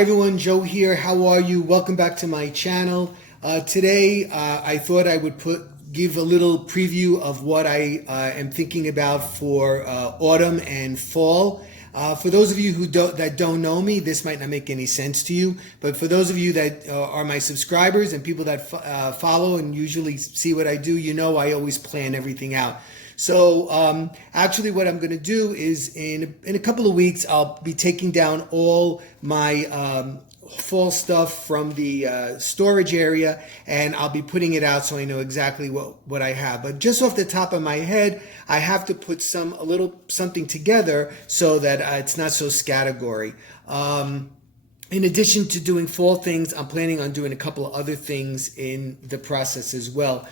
Hi everyone, Joe here. How are you? Welcome back to my channel. Today I thought I would give a little preview of what I am thinking about for autumn and fall. For those of you that don't know me, this might not make any sense to you, but for those of you that are my subscribers and people that follow and usually see what I do, you know I always plan everything out. So actually what I'm going to do is in a couple of weeks, I'll be taking down all my fall stuff from the storage area, and I'll be putting it out so I know exactly what I have. But just off the top of my head, I have to put a little something together so that it's not so scattergory. In addition to doing fall things, I'm planning on doing a couple of other things in the process as well.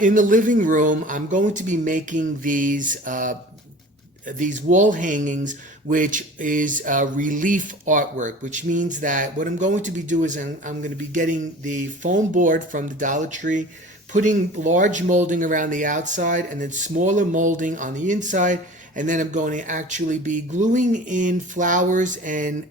In the living room, I'm going to be making these wall hangings, which is relief artwork, which means that what I'm going to be doing is I'm going to be getting the foam board from the Dollar Tree, putting large molding around the outside and then smaller molding on the inside, and then I'm going to actually be gluing in flowers and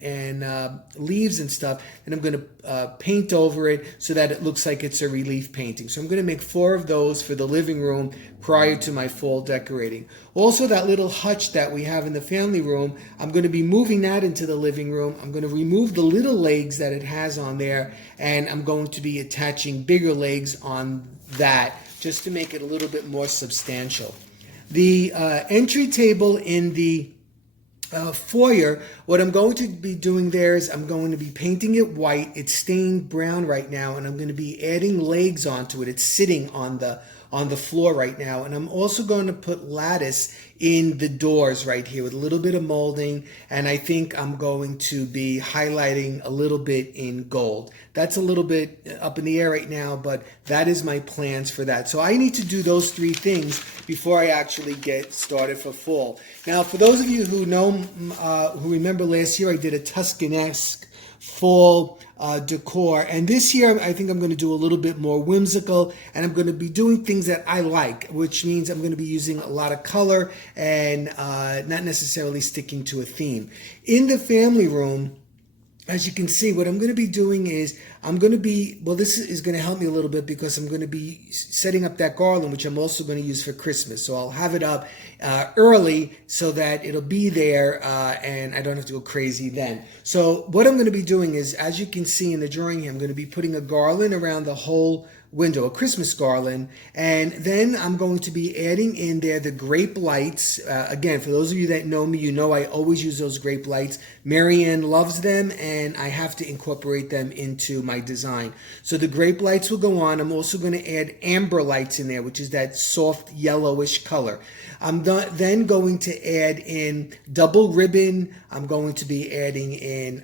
leaves and stuff, and I'm going to paint over it so that it looks like it's a relief painting. So I'm going to make 4 of those for the living room prior to my fall decorating. Also, that little hutch that we have in the family room, I'm going to be moving that into the living room. I'm going to remove the little legs that it has on there, and I'm going to be attaching bigger legs on that just to make it a little bit more substantial. The entry table in the foyer, what I'm going to be doing there is I'm going to be painting it white. It's stained brown right now, and I'm going to be adding legs onto it. It's sitting on the floor right now, and I'm also going to put lattice in the doors right here with a little bit of molding, and I think I'm going to be highlighting a little bit in gold. That's a little bit up in the air right now, but that is my plans for that. So I need to do those 3 things before I actually get started for fall. Now, for those of you who know, who remember last year, I did a Tuscanesque fall decor, and this year I think I'm going to do a little bit more whimsical, and I'm going to be doing things that I like, which means I'm going to be using a lot of color and not necessarily sticking to a theme. In the family room, as you can see, what I'm going to be doing is this is going to help me a little bit because I'm going to be setting up that garland, which I'm also going to use for Christmas. So I'll have it up early so that it'll be there and I don't have to go crazy then. So what I'm going to be doing is, as you can see in the drawing here, I'm going to be putting a garland around the whole window, a Christmas garland, and then I'm going to be adding in there the grape lights. Again, for those of you that know me, you know I always use those grape lights. Marianne loves them, and I have to incorporate them into my design. So the grape lights will go on. I'm also going to add amber lights in there, which is that soft yellowish color. I'm then going to add in double ribbon. I'm going to be adding in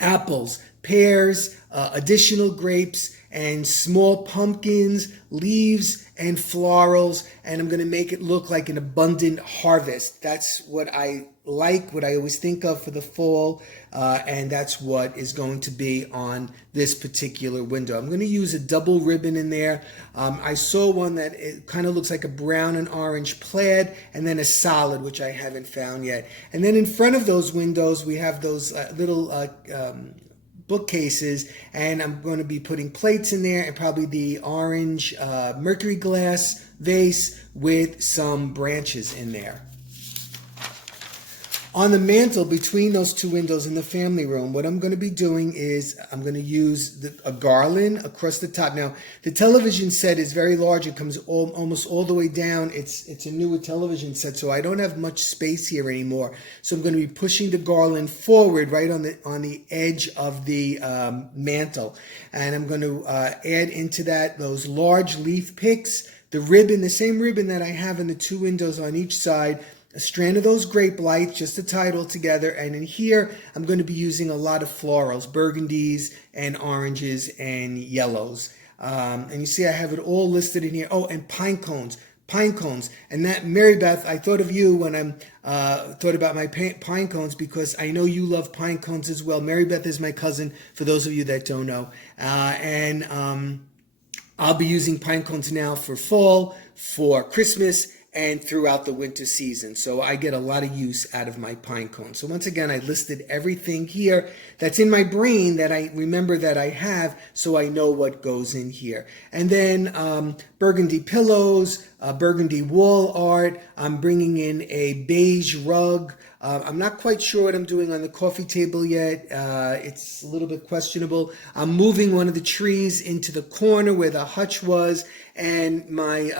apples, pears, additional grapes, and small pumpkins, leaves, and florals, and I'm going to make it look like an abundant harvest. That's what I like, what I always think of for the fall, and that's what is going to be on this particular window. I'm going to use a double ribbon in there. I saw one that it kind of looks like a brown and orange plaid, and then a solid, which I haven't found yet. And then in front of those windows, we have those little bookcases, and I'm going to be putting plates in there and probably the orange mercury glass vase with some branches in there. On the mantle between those 2 windows in the family room, what I'm going to be doing is I'm going to use a garland across the top. Now, the television set is very large. It comes almost all the way down. It's a newer television set, so I don't have much space here anymore. So I'm going to be pushing the garland forward right on the edge of the mantle. And I'm going to add into that those large leaf picks, the ribbon, the same ribbon that I have in the 2 windows on each side, a strand of those grape lights just to tie it all together. And in here, I'm going to be using a lot of florals, burgundies and oranges and yellows. And you see I have it all listed in here. Oh, and pine cones. And that, Mary Beth, I thought of you when I thought about my pine cones because I know you love pine cones as well. Mary Beth is my cousin, for those of you that don't know. I'll be using pine cones now for fall, for Christmas, and throughout the winter season. So I get a lot of use out of my pine cone. So once again, I listed everything here that's in my brain that I remember that I have, so I know what goes in here. And then burgundy pillows, burgundy wall art. I'm bringing in a beige rug. I'm not quite sure what I'm doing on the coffee table yet. It's a little bit questionable. I'm moving one of the trees into the corner where the hutch was, and my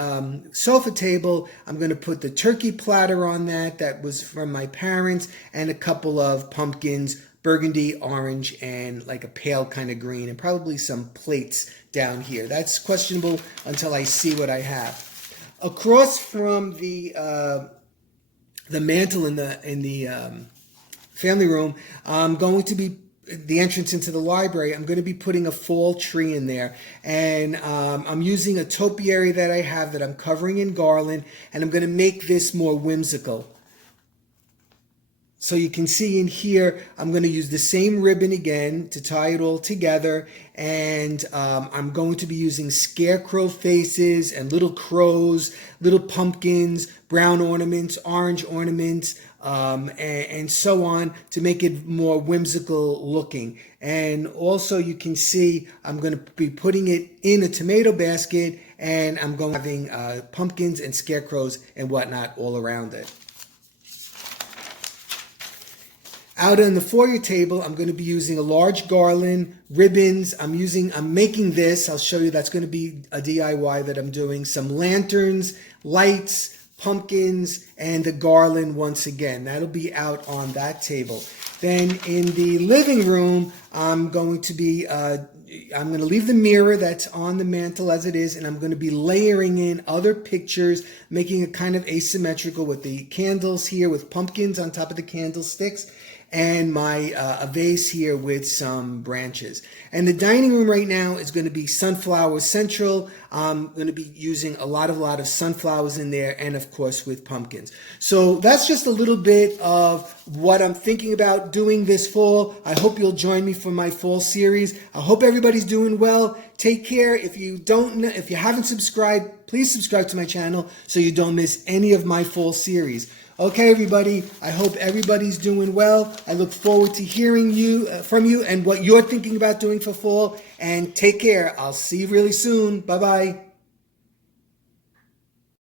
sofa table, I'm going to put the turkey platter on that was from my parents, and a couple of pumpkins, burgundy, orange, and like a pale kind of green, and probably some plates down here. That's questionable until I see what I have. Across from the mantle in the family room, I'm going to be the entrance into the library. I'm going to be putting a fall tree in there, and I'm using a topiary that I have that I'm covering in garland, and I'm going to make this more whimsical. So you can see in here, I'm going to use the same ribbon again to tie it all together, and I'm going to be using scarecrow faces and little crows, little pumpkins, brown ornaments, orange ornaments, and so on, to make it more whimsical looking. And also you can see I'm going to be putting it in a tomato basket, and I'm going to be having pumpkins and scarecrows and whatnot all around it. Out on the foyer table, I'm going to be using a large garland, ribbons. I'm making this. I'll show you. That's going to be a DIY that I'm doing. Some lanterns, lights, pumpkins, and the garland once again. That'll be out on that table. Then in the living room, I'm going to leave the mirror that's on the mantle as it is, and I'm going to be layering in other pictures, making it kind of asymmetrical with the candles here with pumpkins on top of the candlesticks, and my a vase here with some branches. And the dining room right now is going to be sunflower central. I'm going to be using a lot of sunflowers in there, and of course with pumpkins. So that's just a little bit of what I'm thinking about doing this fall. I hope you'll join me for my fall series. I hope everybody's doing well. Take care. If you haven't subscribed, please subscribe to my channel so you don't miss any of my fall series. Okay, everybody, I hope everybody's doing well. I look forward to hearing from you and what you're thinking about doing for fall. And take care. I'll see you really soon. Bye-bye.